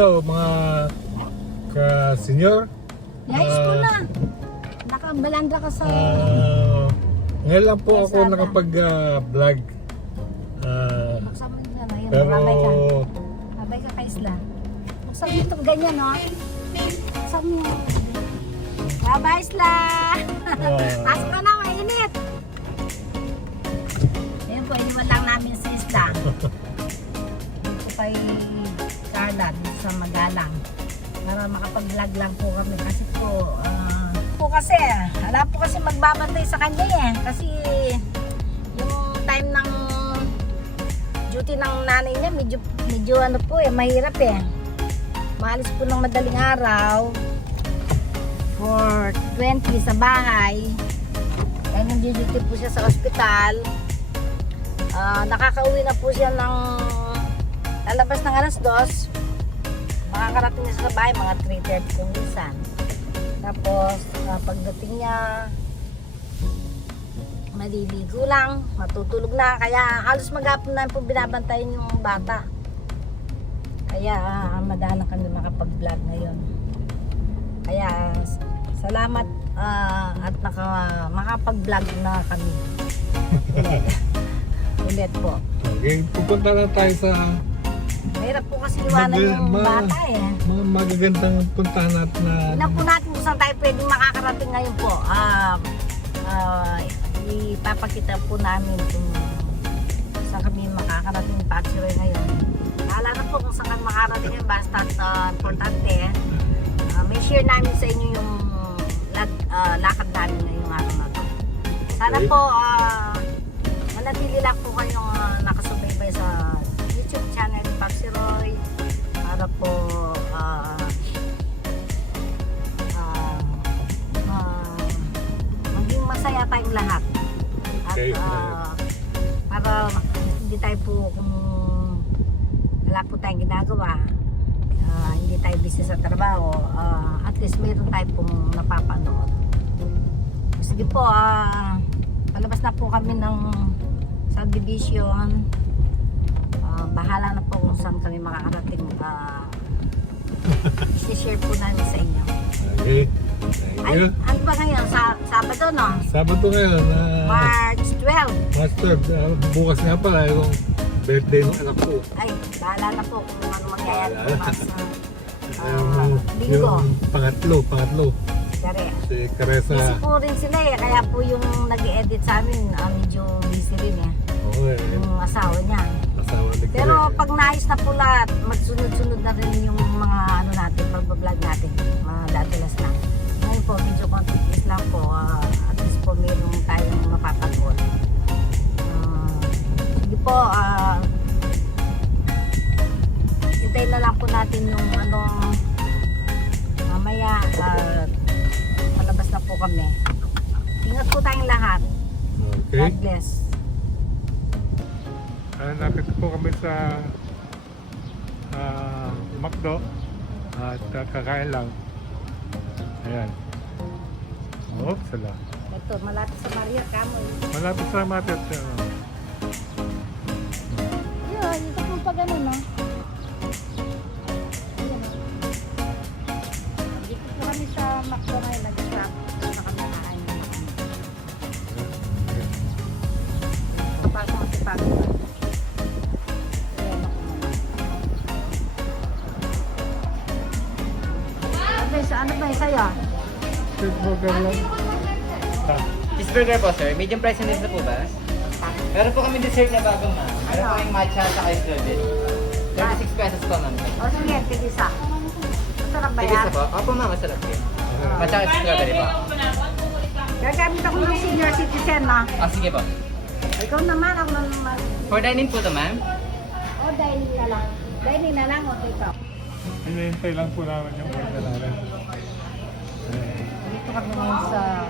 hello mga ka-senior. Yais ko na. Nakabalanda ka sa... Ngayon lang po ako Sana. nakapag-vlog. Buksan mo dyan. Ayun, Pero babay ka. Babay ka kay Isla. Buksan mo ito ganyan, no? Buksan mo. Babay, Isla! Taas ka na, mainit! Ayun po, iniwan lang namin si Isla. Dito kay Carla, dito sa Magalang. Para makapag-vlog lang po kami. Kasi wala po kasi magbabantay sa kanya eh. Kasi yung time ng duty ng nanay niya, medyo ano po eh, mahirap eh. Maalis po ng madaling araw for 20 sa bahay. Kaya nung duty po siya sa ospital, nakakauwi na po siya ng lalabas ng alas 2. Makakarating niya sa bahay mga 3:30 kung minsan. Tapos pagdating niya, maliligo lang, matutulog na. Kaya halos maghapon na po binabantayan yung bata. Kaya madalang kami makapag-vlog ngayon. Kaya salamat at makapag-vlog na kami. Ulit po. Okay, pupunta na tayo sa Mahirap po kasi iwanan yung bata eh. mga magagandang puntahan natin na Tignan po natin kung saan tayo pwedeng makakarating ngayon po. Ipapakita po namin kung saan kami makakarating ni Patsy ngayon. Bahala na po kung saan kami makakarating ngayon. Basta importante, may share namin sa inyo yung lakad namin ngayong araw na to. Sana po manatili lang po kayong nakasubaybay sa YouTube channel ni Patsy Roy para po maging masaya tayong lahat at Okay. para hindi tayo po kung wala po tayong ginagawa, hindi tayo busy sa trabaho, at least meron tayo pong napapanood. Sige po, palabas na po kami ng subdivision. Bahala na po kung saan kami makakarating. I-share po namin sa inyo. Okay. Thank Ay, you. ano ba ngayon? Sabado, no? Sabado ngayon, March 12. Master, bukas nga pala yung birthday ng anak ko. Ay, bahala na po kung ano mangyayari po Bahala. linggo. Yung pangatlo. Kare. Si Caressa. Busy po rin sila eh. Kaya po yung nag-edit sa amin, medyo busy rin eh. Okay. Yung asawa niya. Asawa ni Pero Caressa. pag naayos na po lahat, magsunod-sunod na rin yung mga ano natin, pag-vlog natin, mga datulas na. Ngayon po, video content is lang po, at least po meron tayong mapapanood. Sige po, hintayin na lang po natin yung ano, mamaya, palabas na po kami. Ingat po tayong lahat. Okay. God bless. Napit po kami sa McDo at kakain lang. Ayan. Oh, sala. Ito, malapit sa Maria Camoy. Malapit sa Matet. Yun, ito po pa ganun, no? Ayan. Dito po kami sa McDo ngayon, nag-stop. Na kami nakain. Papasok si Pago. Ayan ako naman. Ano ba yung sa'yo? Cheeseburger lang. Cheeseburger po sir, medium price na po ba? Meron po kami dessert na bago ma'am. Meron po yung matcha at saka yung strawberry. 36 pesos po ma'am. O sige, tigisa. Masarap ba Tigisa yan? po? Opo ma'am, masarap po. Matcha at strawberry po. Gagamit ako ng senior citizen, no? Sige po. Ikaw naman, ako naman. For dining po to ma'am? O, dining na lang. Dining na lang, okay pa. Hinihintay lang po namin yung order namin. Dito kami ngayon sa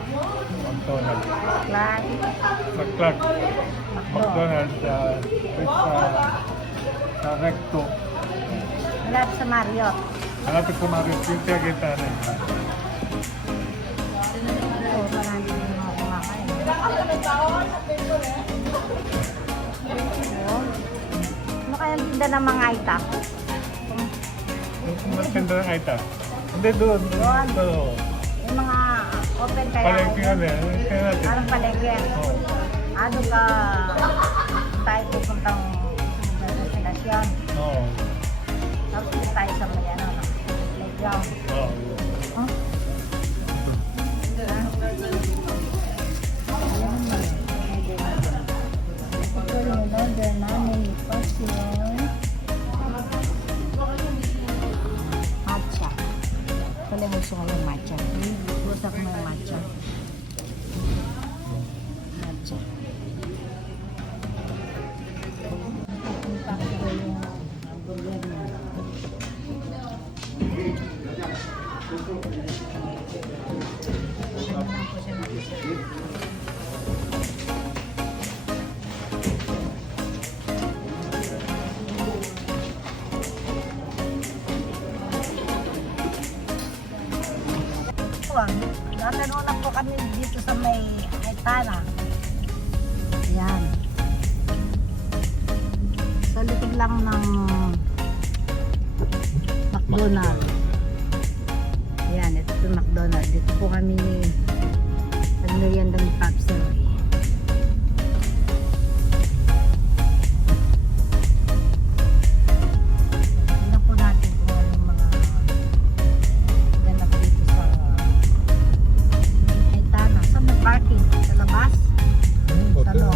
McDonald's. Clark. McClark. McDonald's. Sa Recto. Malapit sa Marriott. Malapit sa Maris. Yung Tiagita na yun. Oo, marami din mga kumakain. Ano kaya ang tinda ng mga itak? magtinda ng Aita. Hindi doon. Doon. Doon. Yung mga open kaya. Palengke yan eh. Tingnan natin. Parang palengke. Oo. Ano ka tayo pupuntang destinasyon. Oo. Tapos dito tayo sa may ano, playground. Oo. Huh? Matcha. Pala gusto ko yung matcha. Gusto ko yung matcha. Matcha. Natanunan po kami dito sa may Aitana. Ayan. Sa litig lang ng McDonald. Ayan, ito po McDonald. Dito po kami nag-merienda ni Papsi. Tingnan po natin kung ano yung mga ganap dito sa Aitana. Sa may parking, sa labas. Hotel. Talo.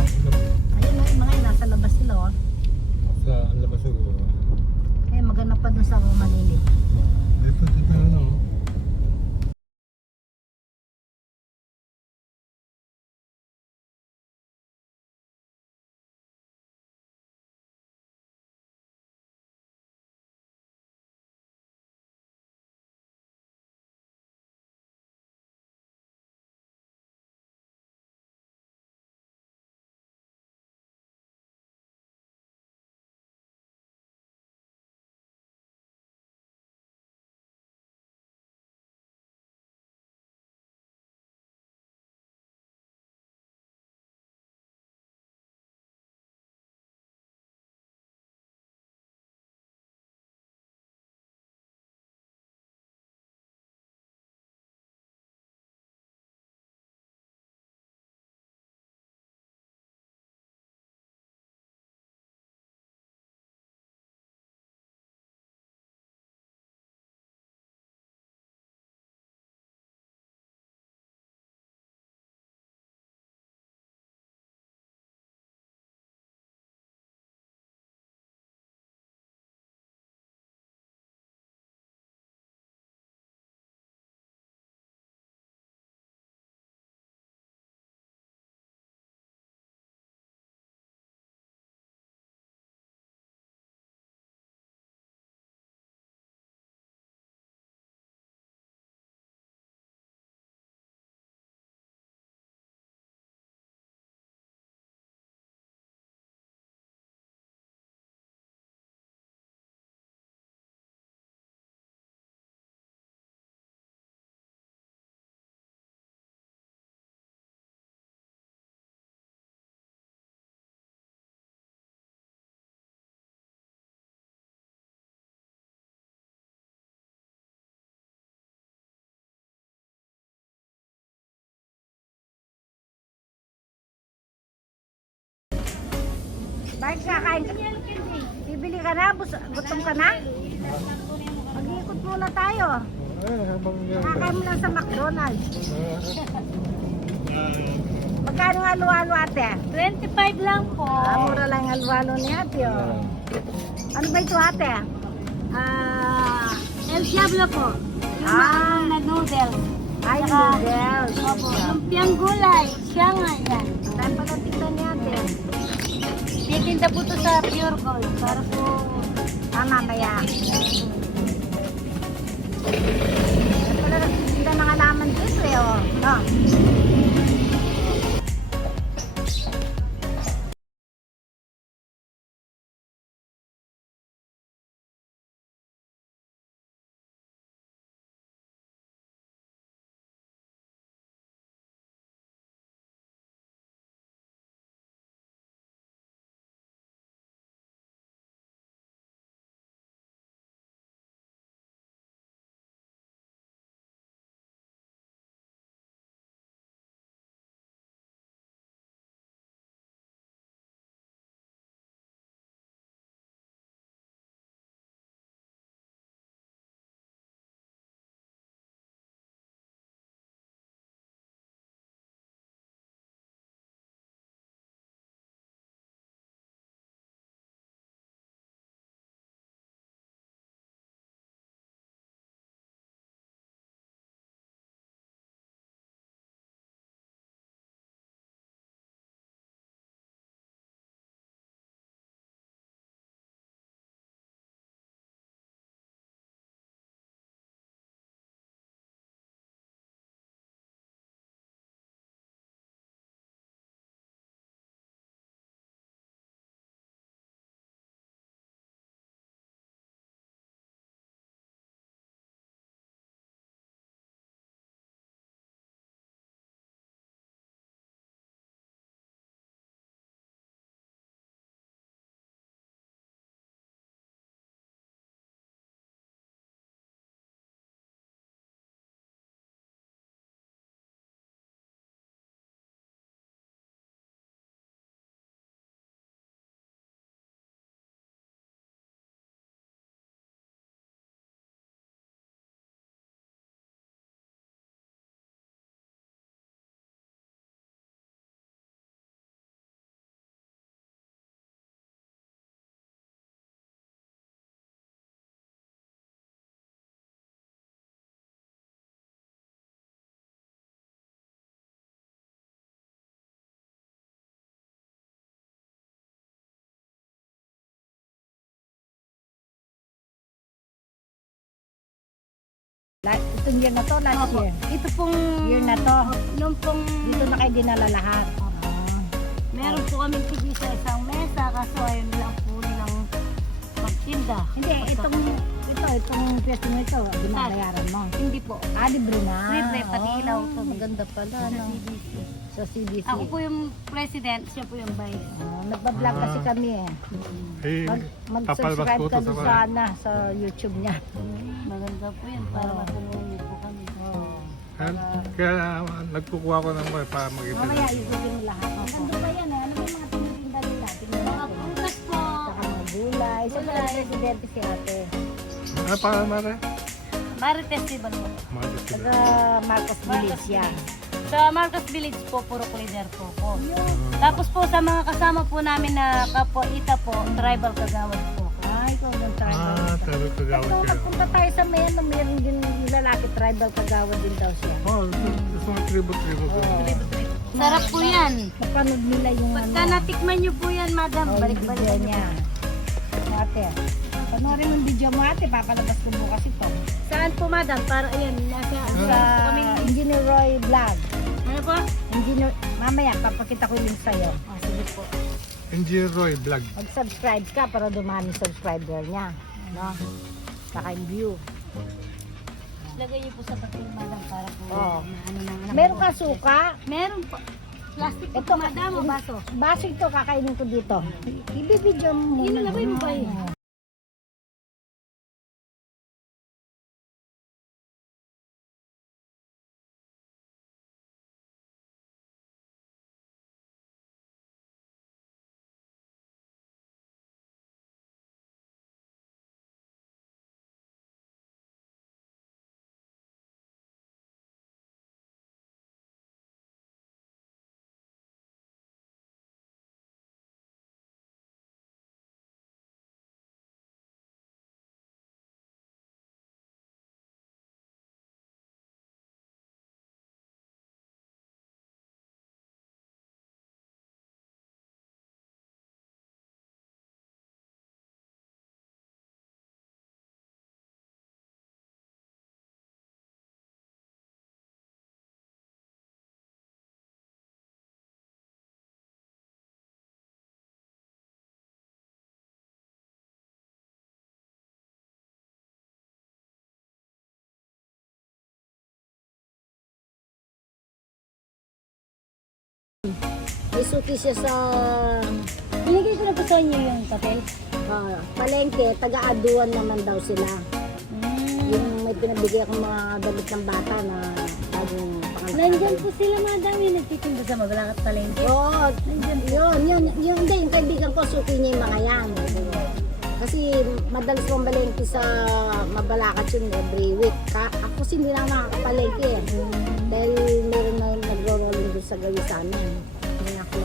Ayun na, yung mga yun, nasa labas sila. Oh. Sa ang labas siguro. Eh, maganda pa dun sa Manilip. Ito ano. Bakit kakain ka? Bibili ka na? Gutom ka na? Mag-iikot muna tayo. Habang Kakain mo lang sa McDonald's. Magkano nga halo-halo ate? 25 lang po. Mura lang yung halo-halo ni ate. Oh. Ano ba ito ate? El Diablo po. Yung maangang na noodles. Ay, Saka, noodles. Opo. Lumpiang gulay. Siya nga yan. Tayo pala tingnan ni ate. Titinda po to sa Pure Gold. Para po Mamaya. Tayo pala nagtitinda ng alaman dito eh. Oh. No? Itong year na to, last Opo. year. Ito pong... Year na to. Nung pong... Dito na kayo dinala lahat. Meron po kami TV sa isang mesa, kaso ayun lang po nilang magtinda. Hindi, itong pwesto mo ito, binabayaran mo. Hindi po. Ah, libre na. Libre, pati Oh, ilaw to. Maganda pala, Sa no? CBC. Sa CBC. Ako po yung president, siya po yung vice. Nagbablog kasi kami eh. Eh, papalabas Mag-subscribe po ka ito doon sa sa YouTube niya. Maganda po yan para matulungan niyo po kami. Kaya nagkukuha ko ng mga para makita. Mamaya ikutin mo lahat. Nandun pa yan eh. Ano ba yung mga tinitinda nila? Tingnan Mga natin. prutas po. Saka mga gulay. Sa Gulay. presidente si ate. Ano pa mare? Mari Festival po. Mare sila. Taga Marcos Village yan. Sa Marcos Village po, puro leader po po. Tapos po sa mga kasama po namin na kapwa ita po, tribal kagawad po. Ay, ikaw doon tribal. Pero kagawad Ito, kayo. nagpunta tayo sa Mayan, mayroon din yung lalaki tribal kagawad din daw siya. Oh, gusto mo tribute. Sarap po yan. Napanood nila yung Pagka natikman niyo po yan, madam, yung balik-balik video niyo niya. po. Ate, panoorin mo yung video mo ate, papalabas ko bukas ito. Saan po, madam? Para ayan, nasa Sa po kami. Engineer Roy Vlog. Ano po? Engineer, mamaya papakita ko yung link sa'yo. Oh, sige po. NG Roy Vlog. Mag-subscribe ka para dumami yung subscriber niya. No? Saka yung view. Lagay niyo po sa papel, madam, para po Oo. ano nang anak Meron ko. ka suka? Meron po. Plastic po, Ito, madam, o baso? Baso ito, kakainin ko dito. Ibibidyo mo muna. Ilalagay mo ba yun? May suki siya sa Binigay ko na po sa inyo yung papel. palengke, taga-aduan naman daw sila. Yung may pinabigay akong mga damit ng bata na bagong pangalan. Nandyan po sila, madam, yung nagtitinda sa Maglakat Palengke. Oo, yun, hindi, yung kaibigan ko, suki niya yung mga yan. Kasi madalas kong balengke sa Mabalacat yun every week. Ako kasi hindi na nakakapalengke eh. Dahil meron na nagro-rolling doon sa gawi sa amin. Hindi ako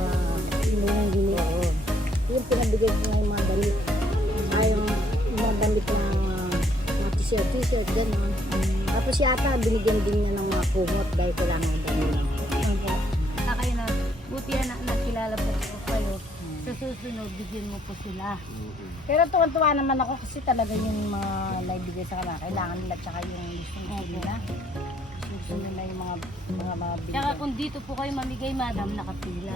hinunggili. Yung pinabigay ko nga yung mga damit. Ay, yung mga damit na mga t-shirt, gano'n. Tapos yata binigyan din niya ng mga kumot dahil kailangan ng damit. Sa kayo na, buti yan na nakilala po ko kayo. Sa susunod, bigyan mo po sila. Pero tuwan-tuwa naman ako kasi talaga yung mga naibigay sa kanila. Kailangan nila tsaka yung gusto nila. Gusto nila yung mga bigay. Tsaka kung dito po kayo mamigay, madam, nakapila.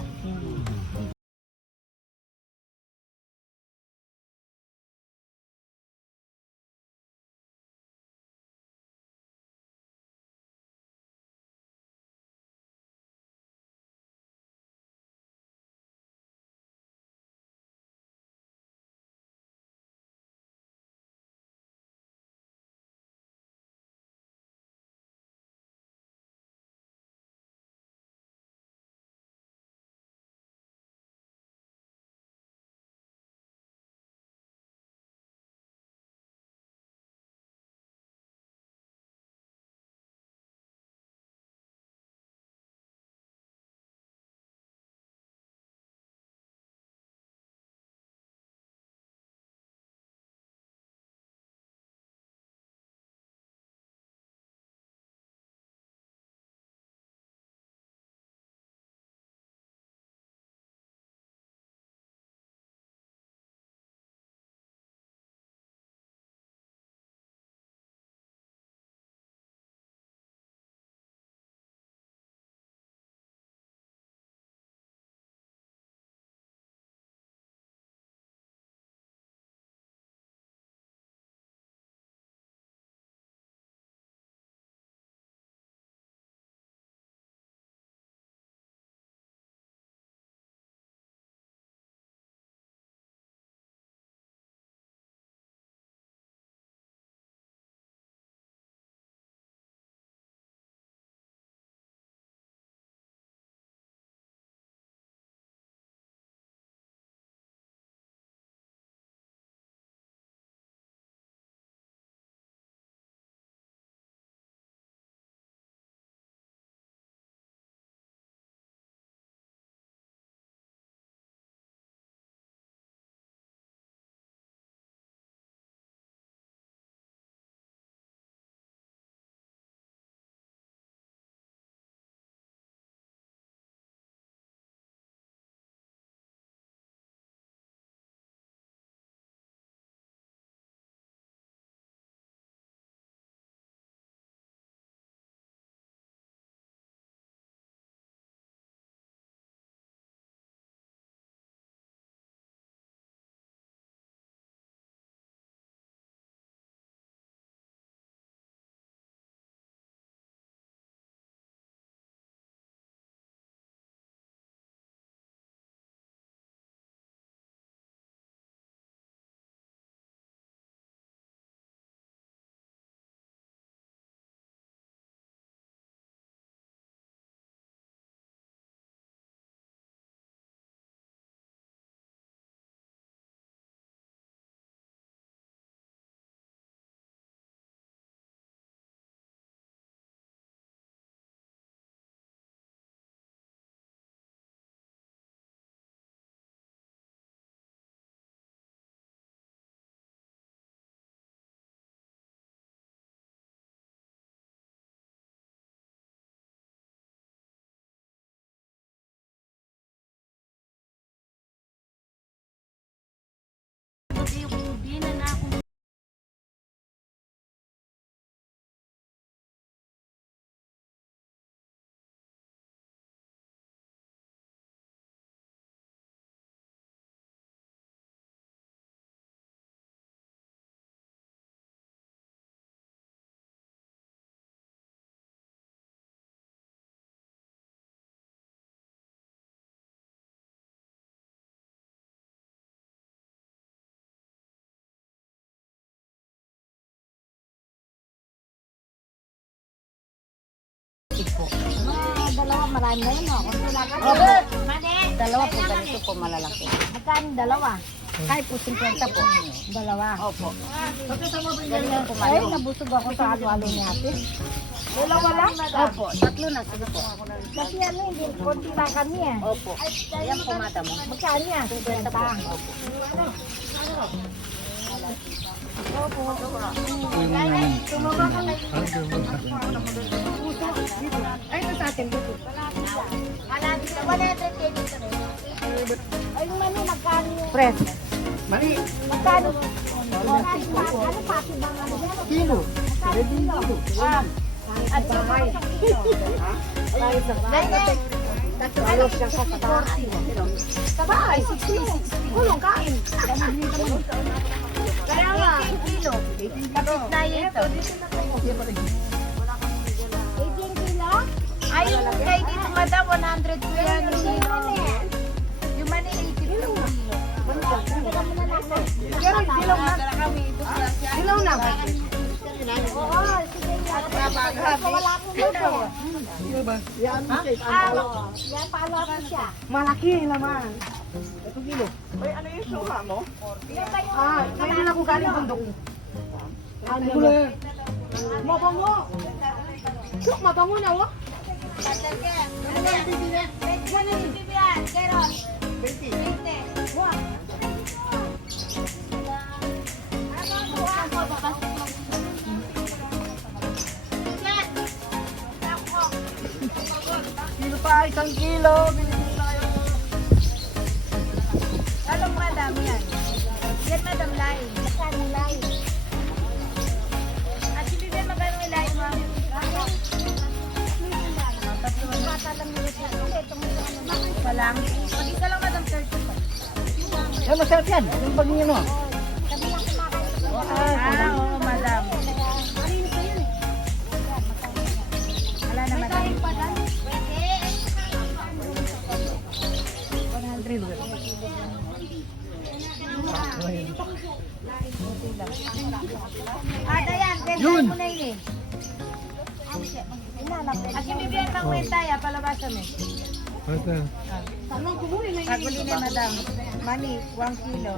Hindi na ako. Dalawa, marami na yun, no? Kung wala ka, Dalawa po, ganito po malalaki. magkano dalawa? Kahit po 50 po. Dalawa. Opo. Ganyan po Ay, nabusog ako sa halo-halo ni ate. Dalawa lang? Opo, 3 na. Sige po. Kasi ano, hindi, konti lang kami eh. Opo. Ayan po, madam. Magkano yan? 50 po. Ay, ito sa atin dito. Ay, yung mani, magkano yung... Press. Magkano? Ano pati bang ano yan? Kilo. Kilo. At saka isang kilo. Ano siya sa sabay? Sabay, 60. Kulong kain. Kaya nga. 18 kilo. Tapos na ito. 18 kilo? Ay, yung kay dito madam, 100 po yan. Yung mani, 80 kilo. Pero dilaw na. Dilaw na. Oo, sige yan. Wala akong dito. Yan, yan paano ako siya. Malaki naman. Ito kilo. Ay, ano yung suha mo? Kaya na kung galing bundok. Ano mo? Mabango. Suk, mabango na, oh. Kilo pa, 1 kilo. Binili na kayo. Anong madam yan? Yan madam lain. Magkano lain? At si Bibian magkano yung lain mo? Bata lang nila siya. Isa lang. Mag-isa lang madam 30. Yan, masarap yan. Yung bagay nyo, no? Sabi lang kumakain. Oo, madam. Wala na madam. Pa dyan? Pwede. 100. Ada yan. Yun. Mo na yun eh. At si Bibian pangwenta ya, palabasan mo. Basta. Kaguli na madam. Mani, 1 kilo.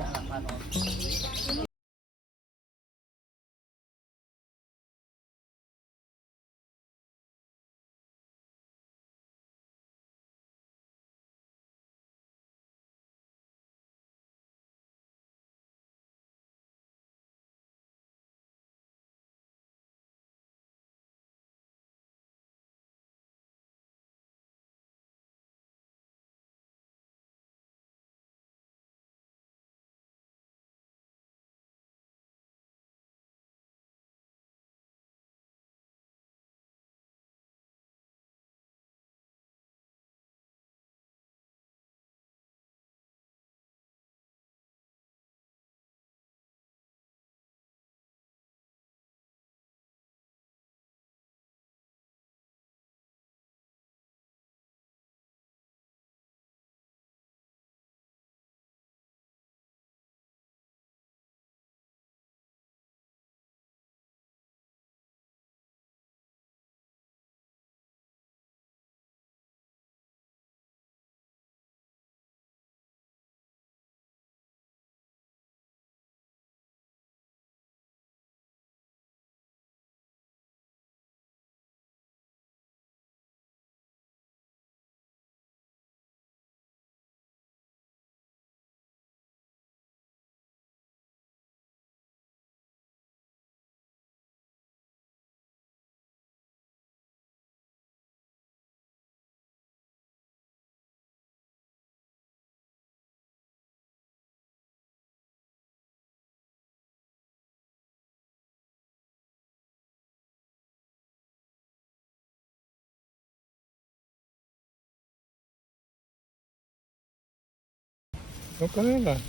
Okay na yun.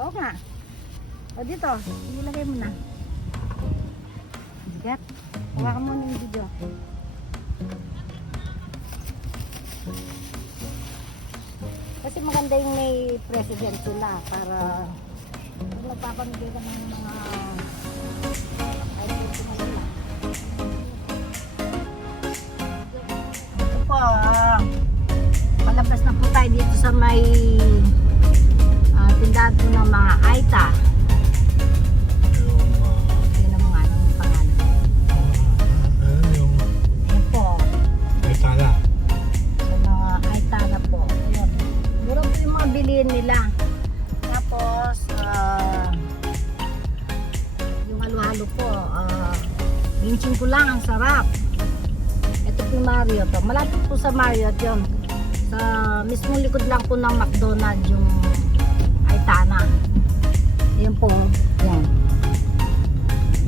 Oo nga. O dito, ilagay mo na. Bigat. Hawakan mo yung video. Kasi maganda yung may president sila para pag nagpapamigay ka ng mga items na nila. Ito po, palabas na po tayo dito sa may tindahan po ng mga Aita. Yung, Tingnan mo nga anong pangalan. yung Ayan po. Etala. Sa mga Aita na po. Ayan. Mura po yung mga bilihin nila. Tapos, yung halo-halo po, ginching ko lang, ang sarap. Ito po yung Marriott. Malapit po sa Marriott yun. Sa mismong likod lang po ng McDonald's yung Aitana. Ayan po. Yan.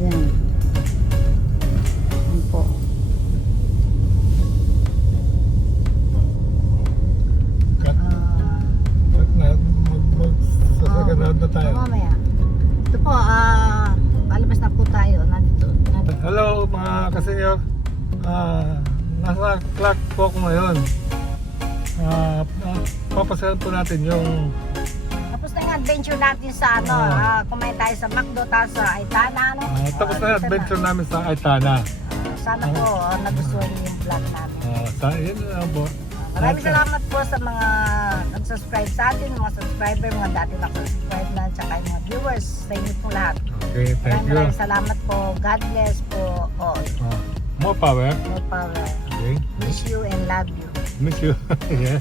Yan. Yan po. Cut na. Magsasaganaan na tayo. Mamaya. Ito po, palabas na po tayo. Nandito. Hello mga kasenyor. Nasa clock po ako ngayon. Papasayan po natin yung Tapos na yung adventure natin sa ano, kumain tayo sa McDo, tapos sa Aitana, ano? tapos na yung adventure namin sa Aitana. Sana po, nagustuhan niyo yung vlog namin. Yun na lang po. Maraming salamat po sa mga nag-subscribe sa atin, mga subscriber, mga dati nag-subscribe na, tsaka yung mga viewers, sa inyo po lahat. Okay, thank you. Maraming salamat po. God bless po all. More power. More power. Okay. Miss you and love you. Miss you. Yes.